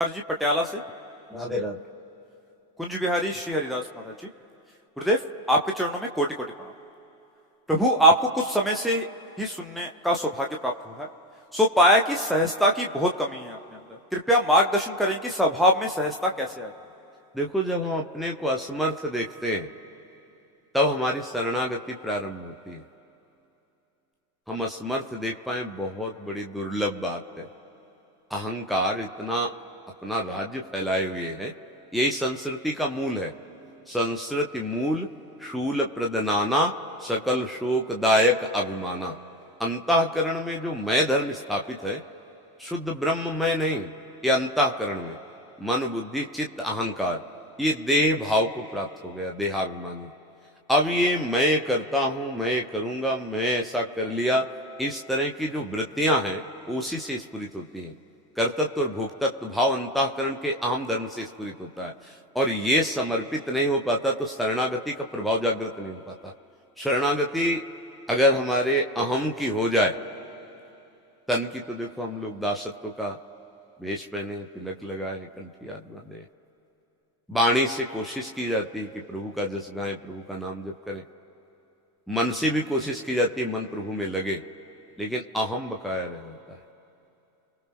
जी पटियाला से। राधे राधे। कुंज बिहारी श्री हरिदास महाराज जी। गुरुदेव, आपके चरणों में कोटि कोटि प्रणाम। प्रभु, आपको कुछ समय से ही सुनने का सौभाग्य प्राप्त हुआ है, सो पाया कि सहजता की बहुत कमी है अपने अंदर। कृपया मार्गदर्शन करें कि स्वभाव में सहजता कैसे आए। देखो, जब हम अपने को असमर्थ देखते हैं तब हमारी शरणागति प्रारंभ होती है। हम असमर्थ देख पाए बहुत बड़ी दुर्लभ बात है। अहंकार इतना अपना राज्य फैलाए हुए है, यही संस्कृति का मूल है। संस्कृति मूल शूल प्रदनाना सकल शोकदायक अभिमाना। अंतःकरण में जो मैं धर्म स्थापित है, शुद्ध ब्रह्म मैं नहीं, ये अंतःकरण में मन बुद्धि चित्त अहंकार, ये देह भाव को प्राप्त हो गया, देहाभिमानी। अब ये मैं करता हूं, मैं करूंगा, मैं ऐसा कर लिया, इस तरह की जो वृत्तियां हैं उसी से स्फुरित होती हैं। कर्तत्व और भोक्तत्व भाव अंतःकरण के अहम धर्म से स्फुरित होता है, और ये समर्पित नहीं हो पाता तो शरणागति का प्रभाव जागृत नहीं हो पाता। शरणागति अगर हमारे अहम की हो जाए, तन की तो देखो हम लोग दासत्व का वेश पहने, तिलक लगाए, कंठी आदि बांधे, वाणी से कोशिश की जाती है कि प्रभु का जस गाएं, प्रभु का नाम जप करें, मन से भी कोशिश की जाती है मन प्रभु में लगे, लेकिन अहम बकाया रह जाता है।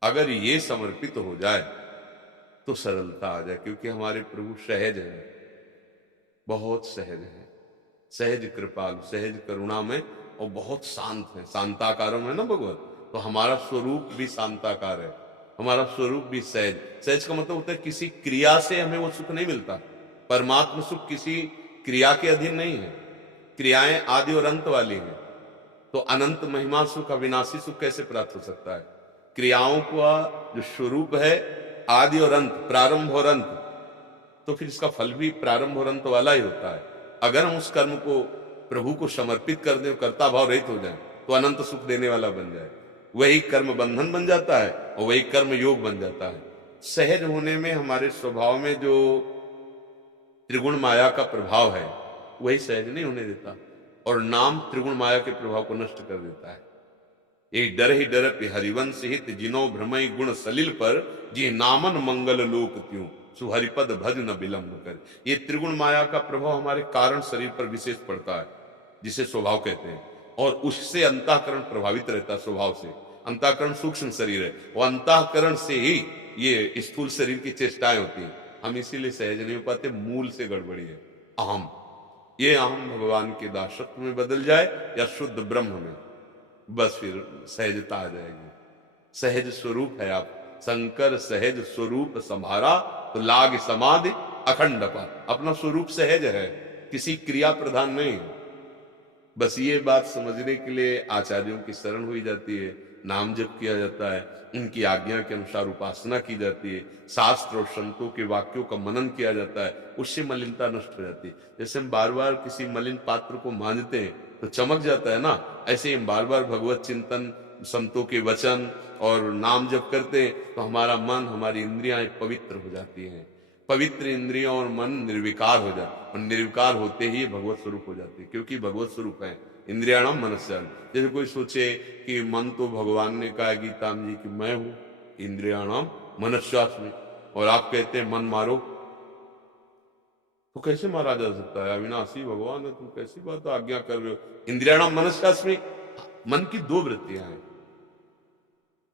अगर ये समर्पित हो जाए तो सरलता आ जाए, क्योंकि हमारे प्रभु सहज हैं, बहुत सहज हैं, सहज कृपालु, सहज करुणा में, और बहुत शांत है। शांताकारम है ना भगवत, तो हमारा स्वरूप भी शांताकार है, हमारा स्वरूप भी सहज। सहज का मतलब होता है किसी क्रिया से हमें वो सुख नहीं मिलता। परमात्मा सुख किसी क्रिया के अधीन नहीं है, क्रियाएं आदि और अंत वाली हैं। तो अनंत महिमा सुख, अविनाशी सुख कैसे प्राप्त हो सकता है? क्रियाओं का जो स्वरूप है आदि और अंत, प्रारंभ और अंत, तो फिर इसका फल भी प्रारंभ और अंत वाला ही होता है। अगर हम उस कर्म को प्रभु को समर्पित कर दें, कर्ता भाव रहित हो जाए, तो अनंत सुख देने वाला बन जाए। वही कर्म बंधन बन जाता है और वही कर्म योग बन जाता है। सहज होने में हमारे स्वभाव में जो त्रिगुण माया का प्रभाव है वही सहज नहीं होने देता, और नाम त्रिगुण माया के प्रभाव को नष्ट कर देता है। ये डर ही डर हरिवंश हित जिनो भ्रमई गुण सलिल पर, जी नामन मंगल लोक त्यों सुहरिपद भज न विलंब कर। ये त्रिगुण माया का प्रभाव हमारे कारण शरीर पर विशेष पड़ता है, जिसे स्वभाव कहते हैं, और उससे अंतःकरण प्रभावित रहता है। स्वभाव से अंतःकरण सूक्ष्म शरीर है, वो अंतःकरण से ही ये स्थूल शरीर की चेष्टाएं होती हैं। हम इसीलिए सहज नहीं हो पाते, मूल से गड़बड़ी है अहम। ये अहम भगवान के दासत्व में बदल जाए या शुद्ध ब्रह्म में, बस फिर सहजता आ जाएगी। सहज स्वरूप है आप, शंकर सहज स्वरूप संभारा, तो लाग समाधि अखंड पार। अपना स्वरूप सहज है, किसी क्रिया प्रधान नहीं। बस ये बात समझने के लिए आचार्यों की शरण हुई जाती है, नाम जप किया जाता है, उनकी आज्ञा के अनुसार उपासना की जाती है, शास्त्र और संतों के वाक्यों का मनन किया जाता है, उससे मलिनता नष्ट हो जाती है। जैसे हम बार बार किसी मलिन पात्र को मांजते हैं तो चमक जाता है ना, ऐसे ही हम बार बार भगवत चिंतन, संतों के वचन और नाम जप करते हैं तो हमारा मन, हमारी इंद्रियां पवित्र हो जाती हैं। पवित्र इंद्रियों और मन निर्विकार हो जाए, और निर्विकार होते ही भगवत स्वरूप हो जाते हैं, क्योंकि भगवत स्वरूप है इंद्रियाणाम मनस्याम। जैसे कोई सोचे कि मन तो भगवान ने कहा गीता में जी कि मैं हूं इंद्रियाणाम मनस्यास्मि, और आप कहते हैं मन मारो, तो कैसे मारा जा सकता है? अविनाशी भगवान है, तुम कैसी बात आज्ञा कर रहे हो? इंद्रियाणाम मनस्यास्मि, मन की दो वृत्तियां हैं।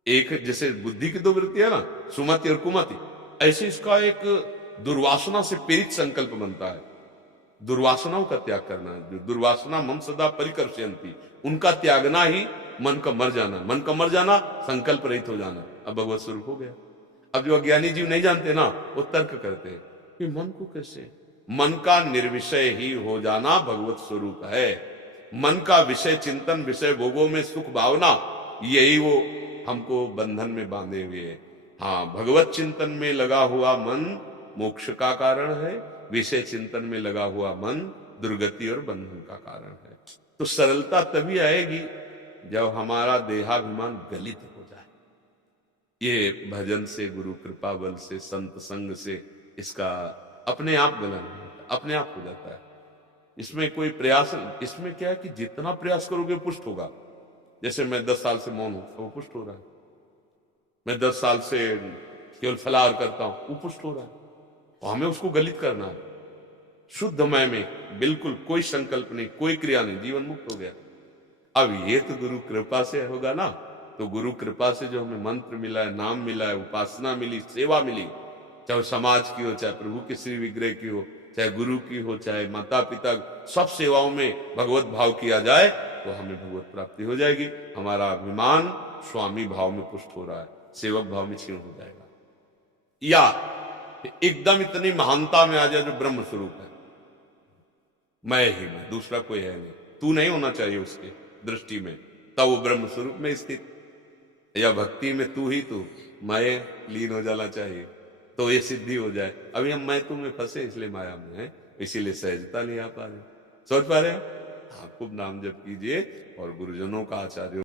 एक जैसे बुद्धि की दो वृत्तियां ना, सुमति और कुमति, ऐसे इसका एक दुर्वासना से प्रेरित संकल्प बनता है। दुर्वासनाओं का त्याग करना है। जो दुर्वासना मम सदा परिकर्षयन्ति, उनका त्यागना ही मन का मर जाना। मन का मर जाना, संकल्प रहित हो जाना, अब भगवत स्वरूप हो गया। अब जो अज्ञानी जीव नहीं जानते ना, वो तर्क करते हैं कि मन को कैसे, मन का निर्विषय ही हो जाना भगवत स्वरूप है। मन का विषय चिंतन, विषय भोगों में सुख भावना, यही वो हमको बंधन में बांधे हुए है। हाँ, भगवत चिंतन में लगा हुआ मन मोक्ष का कारण है, विषय चिंतन में लगा हुआ मन दुर्गति और बंधन का कारण है। तो सरलता तभी आएगी जब हमारा देहाभिमान गलित हो जाए। ये भजन से, गुरु कृपा बल से, संत संग से इसका अपने आप गलन होता, अपने आप हो जाता है। इसमें कोई प्रयास, इसमें क्या है कि जितना प्रयास करोगे पुष्ट होगा। जैसे मैं 10 साल से मौन हूं, तो वो पुष्ट हो रहा है। मैं 10 साल से केवल फलाहार करता हूं, वो पुष्ट हो रहा है। और हमें उसको गलित करना है। शुद्धमय में बिल्कुल कोई संकल्प नहीं, कोई क्रिया नहीं, जीवन मुक्त हो गया। अब ये तो गुरु कृपा से होगा ना। तो गुरु कृपा से जो हमें मंत्र मिला है, नाम मिला है, उपासना मिली, सेवा मिली, चाहे समाज की हो, चाहे प्रभु के श्री विग्रह की हो, चाहे गुरु की हो, चाहे माता पिता, सब सेवाओं में भगवत भाव किया जाए तो हमें भगवत प्राप्ति हो जाएगी। हमारा अभिमान स्वामी भाव में पुष्ट हो रहा है, सेवक भाव में क्षीण हो जाएगा। या एकदम इतनी महानता में आ जाए जो ब्रह्म स्वरूप है, मैं ही मैं, दूसरा कोई है नहीं, तू नहीं होना चाहिए उसके दृष्टि में, तब वो ब्रह्म स्वरूप में स्थित। या भक्ति में तू ही तू, मैं लीन हो जाना चाहिए, तो ये सिद्धि हो जाए। अभी हम मैं तुम्हें फंसे इसलिए माया में है, इसीलिए सहजता नहीं आ पा रहे। सोच पा रहे हैं? हाँ, खूब नाम जप कीजिए और गुरुजनों का, आचार्यों